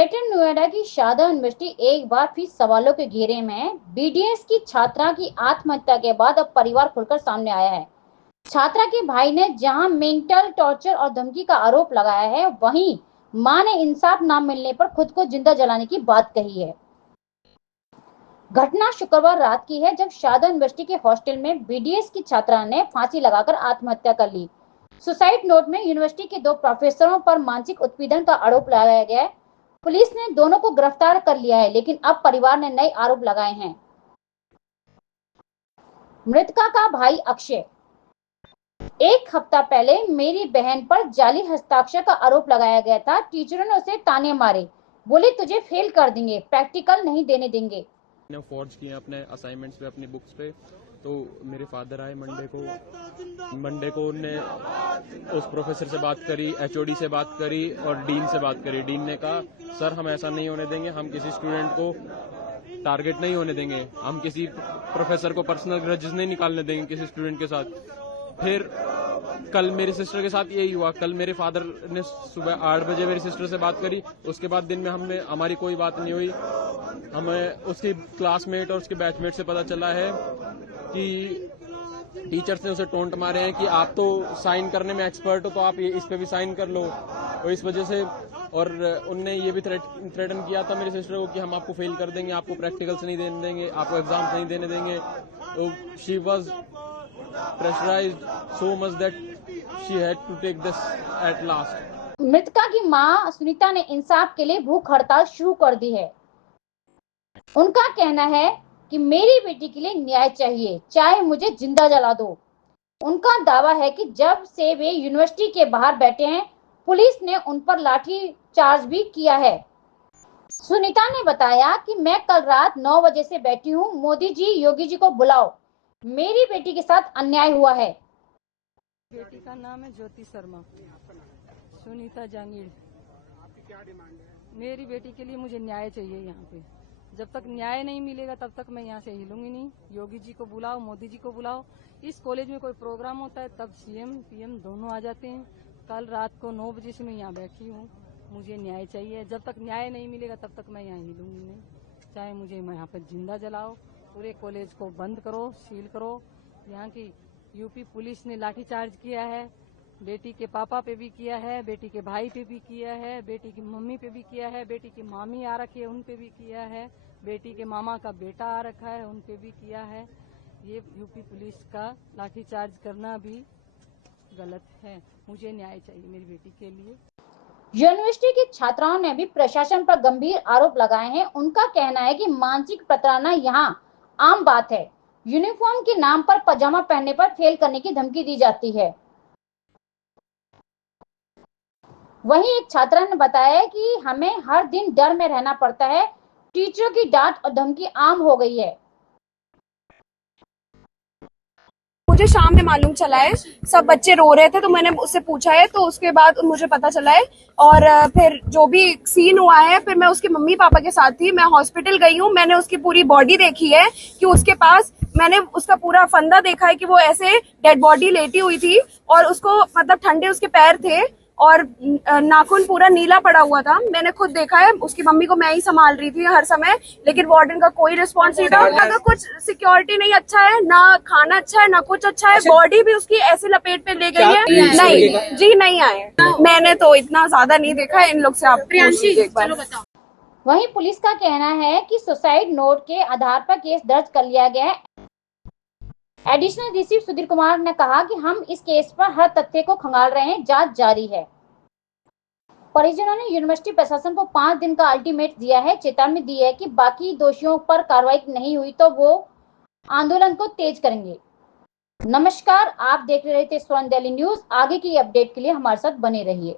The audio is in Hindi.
ग्रेटर नोएडा की शारदा यूनिवर्सिटी एक बार फिर सवालों के घेरे में है। बीडीएस की छात्रा की आत्महत्या के बाद अब परिवार खुलकर सामने आया है। छात्रा के भाई ने जहां मेंटल टॉर्चर और धमकी का आरोप लगाया है, वहीं मां ने इंसाफ ना मिलने पर खुद को जिंदा जलाने की बात कही है। घटना शुक्रवार रात की है, जब शारदा यूनिवर्सिटी के हॉस्टल में बीडीएस की छात्रा ने फांसी लगाकर आत्महत्या कर ली। सुसाइड नोट में यूनिवर्सिटी के 2 प्रोफेसरों पर मानसिक उत्पीड़न का आरोप लगाया गया है। पुलिस ने दोनों को गिरफ्तार कर लिया है, लेकिन अब परिवार ने नए आरोप लगाए हैं। मृतका का भाई अक्षय, एक हफ्ता पहले मेरी बहन पर जाली हस्ताक्षर का आरोप लगाया गया था। टीचरों ने उसे ताने मारे, बोले तुझे फेल कर देंगे, प्रैक्टिकल नहीं देने देंगे। फॉर्ज किए अपने असाइनमेंट्स पे, अपनी बुक्स पे। तो मेरे फादर आए मंडे को उनने उस प्रोफेसर से बात करी, एचओडी से बात करी और डीन से बात करी। डीन ने कहा सर हम ऐसा नहीं होने देंगे, हम किसी स्टूडेंट को टारगेट नहीं होने देंगे, हम किसी प्रोफेसर को पर्सनल ग्रजेस नहीं निकालने देंगे किसी स्टूडेंट के साथ। फिर कल मेरी सिस्टर के साथ यही हुआ। कल मेरे फादर ने सुबह 8 बजे मेरी सिस्टर से बात करी। उसके बाद दिन में हमारी कोई बात नहीं हुई। हमें उसकी क्लासमेट और उसके बैचमेट से पता चला है कि टीचर्स ने उसे टोंट मारे हैं कि आप तो साइन करने में एक्सपर्ट हो, तो आप इस पे भी साइन कर लो। और इस वजह से और उनने ये भी थ्रेटन किया था मेरी सिस्टर को कि हम आपको फेल कर देंगे, आपको प्रैक्टिकल्स नहीं देने देंगे, आपको एग्जाम्स नहीं देने देंगे। तो she was pressurized so much that she had to take this at last. मृतका की मां सुनीता ने इंसाफ के लिए भूख हड़ताल शुरू कर दी है। उनका कहना है कि मेरी बेटी के लिए न्याय चाहिए, चाहे मुझे जिंदा जला दो। उनका दावा है कि जब से वे यूनिवर्सिटी के बाहर बैठे हैं, पुलिस ने उन पर लाठी चार्ज भी किया है। सुनीता ने बताया कि मैं कल रात 9 बजे से बैठी हूँ, मोदी जी, योगी जी को बुलाओ, मेरी बेटी के साथ अन्याय हुआ है। बेटी का नाम है ज्योति शर्मा, सुनीता जांगीड़। आपकी क्या डिमांड है? मेरी बेटी के लिए मुझे न्याय चाहिए। यहाँ पे जब तक न्याय नहीं मिलेगा तब तक मैं यहाँ से हिलूंगी नहीं। योगी जी को बुलाओ, मोदी जी को बुलाओ। इस कॉलेज में कोई प्रोग्राम होता है तब सीएम पीएम दोनों आ जाते हैं। कल रात को 9 बजे से मैं यहाँ बैठी हूँ। मुझे न्याय चाहिए। जब तक न्याय नहीं मिलेगा तब तक मैं यहाँ हिलूंगी नहीं। चाहे मुझे यहाँ पर जिंदा जलाओ, पूरे कॉलेज को बंद करो, सील करो। यहाँ की यूपी पुलिस ने लाठीचार्ज किया है, बेटी के पापा पे भी किया है, बेटी के भाई पे भी किया है, बेटी की मम्मी पे भी किया है, बेटी की मामी आ रखी है उन पे भी किया है, बेटी के मामा का बेटा आ रखा है उन पे भी किया है। ये यूपी पुलिस का लाठीचार्ज करना भी गलत है। मुझे न्याय चाहिए मेरी बेटी के लिए। यूनिवर्सिटी की छात्राओं ने भी प्रशासन पर गंभीर आरोप लगाए हैं। उनका कहना है कि मानसिक प्रताड़ना यहाँ आम बात है। यूनिफॉर्म के नाम पर पजामा पहनने पर फेल करने की धमकी दी जाती है। वहीं एक छात्रा ने बताया कि हमें हर दिन डर में रहना पड़ता है, टीचरों की डांट और धमकी आम हो गई है। मुझे शाम में मालूम चला है, सब बच्चे रो रहे थे तो मैंने उससे पूछा है, तो उसके बाद मुझे पता चला है। और फिर जो भी सीन हुआ है, फिर मैं उसके मम्मी पापा के साथ थी। मैं हॉस्पिटल गई हूँ, मैंने उसकी पूरी बॉडी देखी है कि उसके पास, मैंने उसका पूरा फंदा देखा है कि वो ऐसे डेड बॉडी लेटी हुई थी और उसको मतलब ठंडे उसके पैर थे और नाखून पूरा नीला पड़ा हुआ था। मैंने खुद देखा है। उसकी मम्मी को मैं ही संभाल रही थी हर समय, लेकिन वार्डन का कोई रिस्पॉन्स नहीं था। अगर कुछ सिक्योरिटी नहीं अच्छा है, ना खाना अच्छा है, ना कुछ अच्छा है। बॉडी भी उसकी ऐसे लपेट पे ले गई है। नहीं जी, नहीं आए। मैंने तो इतना ज्यादा नहीं देखा है। इन लोग से आप एक बार। वहीं पुलिस का कहना है कि सुसाइड नोट के आधार पर केस दर्ज कर लिया गया है। एडिशनल डीसी सुधीर कुमार ने कहा कि हम इस केस पर हर तथ्य को खंगाल रहे हैं, जांच जारी है। परिजनों ने यूनिवर्सिटी प्रशासन को 5 दिन का अल्टीमेट दिया है, चेतावनी दी है कि बाकी दोषियों पर कार्रवाई नहीं हुई तो वो आंदोलन को तेज करेंगे। नमस्कार, आप देख रहे थे स्वर्ण दैनिक न्यूज। आगे की अपडेट के लिए हमारे साथ बने रहिए।